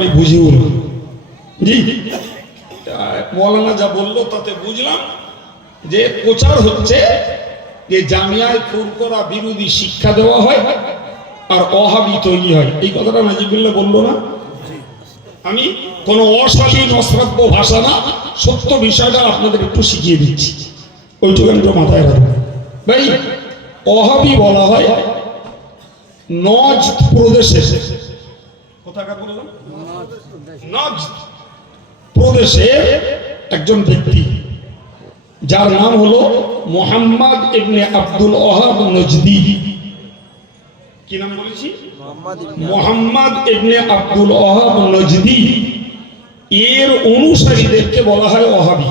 আমি বুঝিও না জি মৌলানা যা বলল তাতে বুঝলাম যে প্রচার হচ্ছে যে জামিয়ায় ফুরকরা বিরোধী শিক্ষা দেওয়া হয় আর অহাবি তৈরি হয়। এই কথাটা নাজিবুল্লাহ বলল না? আমি কোনো অসাধী নশ্রাব্য ভাষা না সত্য বিষয়টা আপনাদের একটু শিখিয়ে দিচ্ছি। ওইটুকু একটু মাথায় রাখবেন। ভাই অহাবি বলা হয় নজ প্রদেশে কোথাকার বললাম নজ প্রদেশের একজন ব্যক্তি যার নাম হলো মোহাম্মদ ইবনে আব্দুল ওহাব নজদি। কি নাম বলেছি? মোহাম্মদ ইবনে আব্দুল ওহাব নজদি। এর অনুসারীদেরকে বলা হয় ওহাবি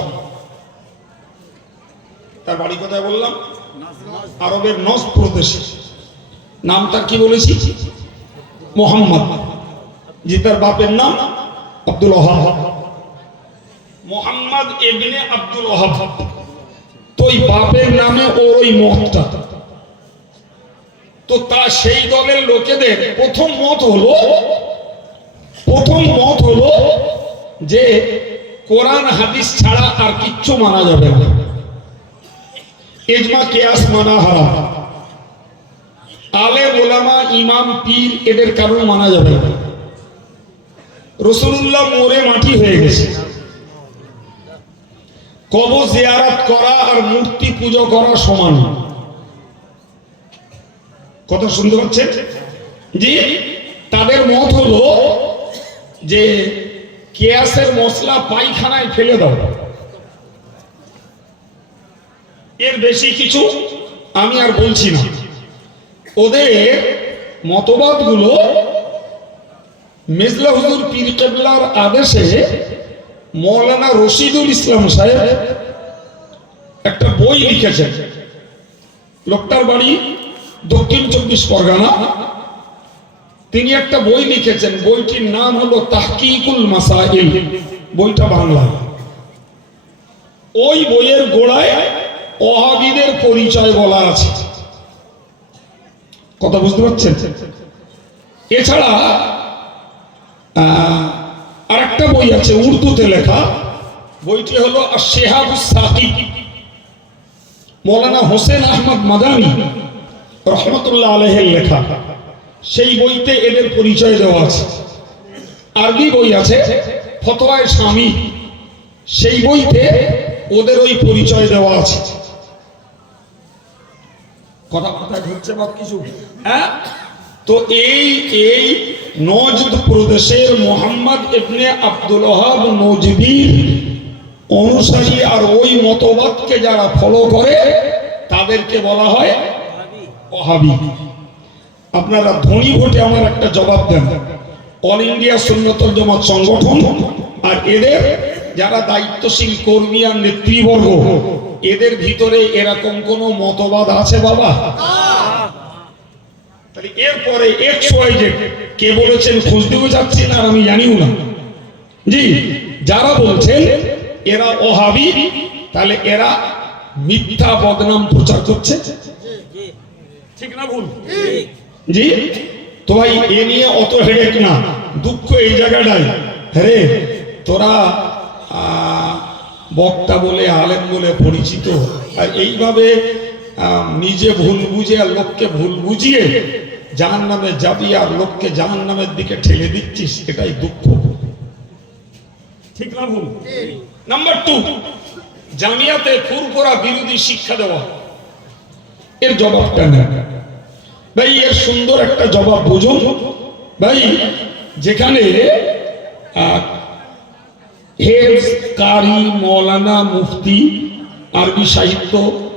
তার বাড়ি কোথায় বললাম? আরবের নজ প্রদেশে। নামটা কি বলেছি? মোহাম্মদ। যে তার বাপের নাম আব্দুল ওহাব। মোহাম্মদ ইবনে আব্দুল ওহাব। তো ওই বাপের নামে ওর ওই মতটা। তো তা সেই দলের লোকেদের প্রথম মত হলো প্রথম মত হলো যে কোরআন হাদিস ছাড়া আর কিচ্ছু মানা যাবে না। এজমা কেয়াস মানা হারাম। আলে ওলামা ইমাম পীর এদের কারণ মানা যাবে না। রসুল্লাহ মোরে মাটি হয়ে গেছে। কবর জিয়ারত করা আর মূর্তি পুজো করা সমান। কথা শুনতে পাচ্ছেন? জি, তাদের মত হলো যে কেয়াসের মশলা পায়খানায় ফেলে দাও। এর বেশি কিছু আমি আর বলছি না। ওদের মতবাদগুলো মেজলা হুজুর পীর কেবলার আদেশে মৌলানা রশিদুল ইসলাম সাহেব একটা বই লিখেছেন। লোকটার বাড়ি দক্ষিণ চব্বিশ পরগনা। তিনি একটা বই লিখেছেন। বইটির নাম হলো তাহকিকুল মাসাইল। বইটা বাংলা। ওই বইয়ের গোড়ায় অহাবিদের পরিচয় বলা আছে। কথা বুঝতে পারছেন? এছাড়া আর একটা বই আছে, উর্দুতে লেখা। বইটি হলো শেহাবুস সাকিব মৌলানা হোসেন আহমদ মাদানি রহমতুল্লাহ আলহের লেখা। সেই বইতে এদের পরিচয় দেওয়া আছে। আরবি বই আছে, ফতোয়ায় স্বামী। সেই বইতে ওদের ওই পরিচয় দেওয়া আছে। কথা মাথায় ঢুকছে বা কিছু। হ্যাঁ? তো এই এই নজদ প্রদেশের মোহাম্মদ ইবনে আব্দুল ওহাব নজদির অনুসারী আর ওই মতবাদকে যারা ফলো করে, তাদেরকে বলা হয় আপনারা ধনী ভোটে আমার একটা জবাব দেন। অল ইন্ডিয়া সুন্নতল জমাত সংগঠন আর এদের যারা দায়িত্বশীল কর্মী আর নেতৃবর্গ, এদের ভিতরে এরকম কোনো মতবাদ আছে বাবা? তাহলে এরপরে এক্স ওয়াই জেড কে বলেছেন খোঁজ দিতে যাচ্ছি না আর আমি জানিও না। জি, যারা বলছেন এরা ওহাবি, তাহলে এরা মিথ্যা বদনাম প্রচার করছে। ঠিক না ভুল? জি, তো ভাই, এ নিয়ে অত হেডেক না। দুঃখ এই জায়গাটাই রে তোরা বক্তা বলে, আলেম বলে পরিচিত। আর এইভাবে নিজে ভুল বুঝে আর লোককে ভুল বুঝিয়ে জাহান নামে যাবি আর লোককে জাহান নামের দিকে ঠেলে দিচ্ছিস, এটাই দুঃখ। ঠিক না ভুল? নাম্বার টু জামিয়াতে ফুরফুরা বিরোধী শিক্ষা দেওয়া। এর জবাবটা নেই ভাই, এর সুন্দর একটা জবাব বুঝুন। ভাই, যেখানে হেফজ কারি মৌলানা মুফতি, আরবি সাহিত্য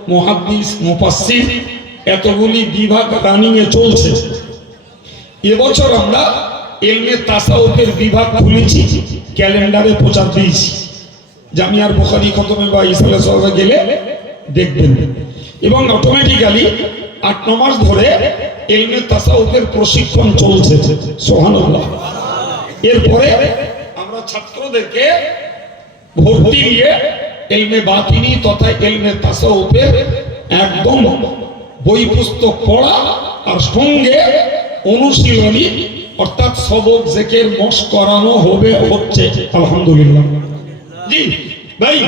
মহাদ্দিস, মুফাসসির, এতগুলি বিভাগ রানিংয়ে চলছে। এবছর আমরা এলমে তাসাউফের বিভাগ খুলেছি, ক্যালেন্ডারে প্রচার দিয়েছি। জামিয়ার বুখারি খতমে বা ইসালে সবে গেলে দেখবেন। এবং অটোমেটিক্যালি আট ন মাস ধরে এলমে তাসাউফের প্রশিক্ষণ চলছে। সোহানুল্লাহ এরপরে আমরা ছাত্রদেরকে ভর্তি দিয়ে এলমে বাতিনি তথা এলমে তাসাউফের একদম বই পুস্তক পড়া আর সঙ্গে অনুশীলনী, অর্থাৎ সবক জেকের মশ করানো হবে, হচ্ছে। আলহামদুলিল্লাহ। জি, ভাই,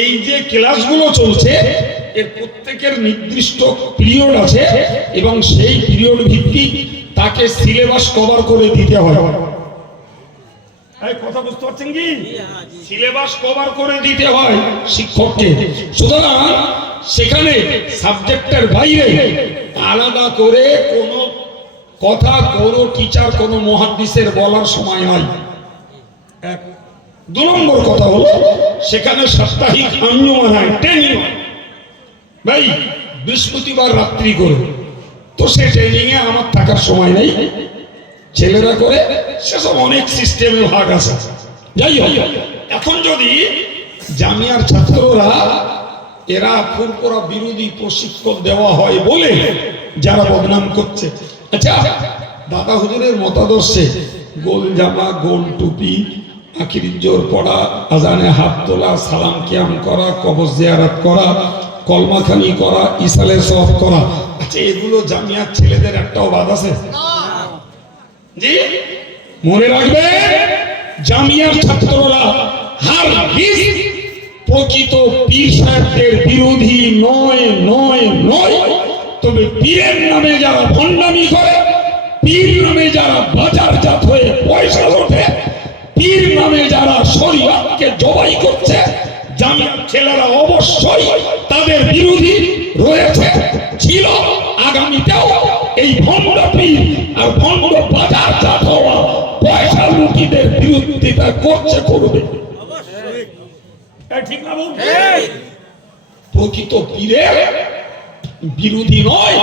এই যে ক্লাসগুলো চলছে, এর প্রত্যেকের নির্দিষ্ট পিরিয়ড আছে এবং সেই পিরিয়ড ভিত্তিক তাকে সিলেবাস কভার করে দিতে হয়। এই কথা বুঝতে পারছেন কি? সিলেবাস কভার করে দিতে হয় শিক্ষককে। সুতরাং সেখানে সাবজেক্টের বাইরে আলাদা করে কোনো কথা কোনো টিচার কোনো বলার সময় নাই। এক দু নম্বর কথা হলো সেখানে সাপ্তাহিক আমিও হয় ট্রেনিং ভাই বৃহস্পতিবার রাত্রি করে। তো সে ট্রেনিং এ আমার থাকার সময় নেই। ছেলেরা করে সেসব অনেক সিস্টেমে ভাগ আছে। যাই হোক, এখন যদি জামিয়ার ছাত্ররা এরা ফুরপুরা বিরোধী প্রশিক্ষণ দেওয়া হয় বলে যারা বদনাম করছে। আচ্ছা দাদা হুজুরের মতাদর্শে গোল জামা, গোল টুপি, আখির জোর পড়া, আজানে হাত তোলা, সালাম কিয়াম করা কবজ জিয়ারাত করা, কলমাখানি করা ইসালে সব করা। আচ্ছা এগুলো জামিয়ার ছেলেদের একটাও বাদ আছে? মনে রাখবে, জামিয়ার ছাত্ররা হার প্রকৃত পীর সাহেবদের বিরোধী নয় নয় নয়। তবে পীরের নামে যারা ভণ্ডামি করে, পীর নামে যারা বাজারজাত হয়ে পয়সা ওঠে পীর নামে যারা শরীয়তকে জবাই করছে, জামিয়ার ছেলেরা অবশ্যই তাদের বিরোধী রয়েছে। ছিল আগামীতেও এই ভণ্ড পীর আর ভণ্ড বাজারজাত হওয়া পয়সা লুটিদের বিরোধিতা করছে করবে। প্রকৃত পীরের বিরোধী নয়।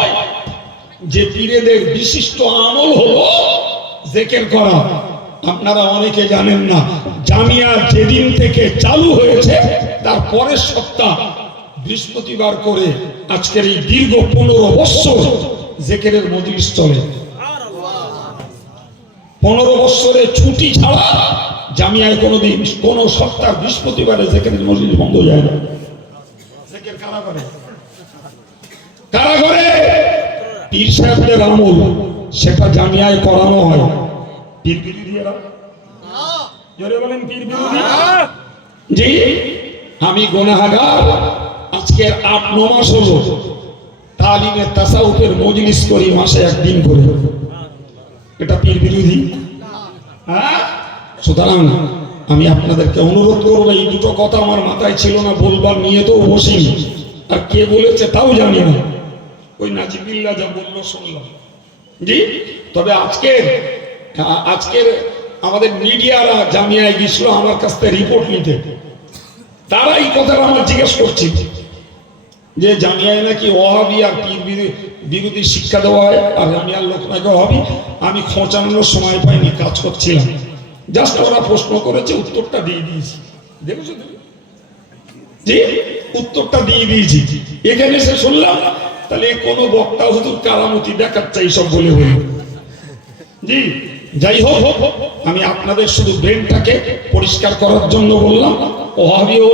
যে পীরেদের বিশিষ্ট আমল হলো জেকের করা। আপনারা অনেকে জানেন না, জামিয়া যেদিন থেকে চালু হয়েছে, তার পরের সপ্তাহ বৃহস্পতিবার করে আজকের এই দীর্ঘ পনেরো বৎসর জেকেরের মজলিস চলে। পনেরো বৎসরে ছুটি ছাড়া জামিয়ায় কোনোদিন কোন সপ্তাহ বৃহস্পতিবারে জেকেরের মসজিদ বন্ধ যায় না। জেকের কারা করে? কারা করে? পীর সাহেবদের আমল সেটা জামিয়ায় করানো হয়। পীর বিরোধীরা জোরে বলেন পীর বিরোধী। জি আমি গোনাহাগার আজকের আট ন মাস হলো। তালিমের তাসাউফের মজলিস করি মাসে একদিন করে। এটা পীর বিরোধী? হ্যাঁ? সুতরাং আমি আপনাদেরকে অনুরোধ করব, এই দুটো কথা আমার মাথায় ছিল না, বলবার নিয়ে তো বসি আর কে বলেছে তাও জানি না। ওই নাজিবিল্লা যা বলল, শুনলাম। জি? তবে আজকের আ- আজকের আমাদের মিডিয়ারা জামিয়ায় গেছিল আমার কাছ থেকে রিপোর্ট নিতে। তারা এই কথাটা আমার জিজ্ঞেস করছে। যে জামিয়ায় নাকি ওহাবি আর পীর বিরোধী শিক্ষা দেওয়া হয়, আর জামিয়ার লোক নাকি ওহাবি আমি খোঁচানোর সময় পাইনি, কাজ করছিলাম। জাস্ট ওরা প্রশ্ন করেছে, উত্তরটা দিয়ে দিয়েছি। দেখেছ জি, উত্তরটা দিয়ে দিয়েছি। এখানে এসে শুনলাম, তাহলে কোনো বক্তা হুজুর কারামতি দেখাচ্ছে এইসব বলে বলে। জি, যাই হোক, আমি আপনাদের শুধু ব্রেনটাকে পরিষ্কার করার জন্য বললাম ওহাবিও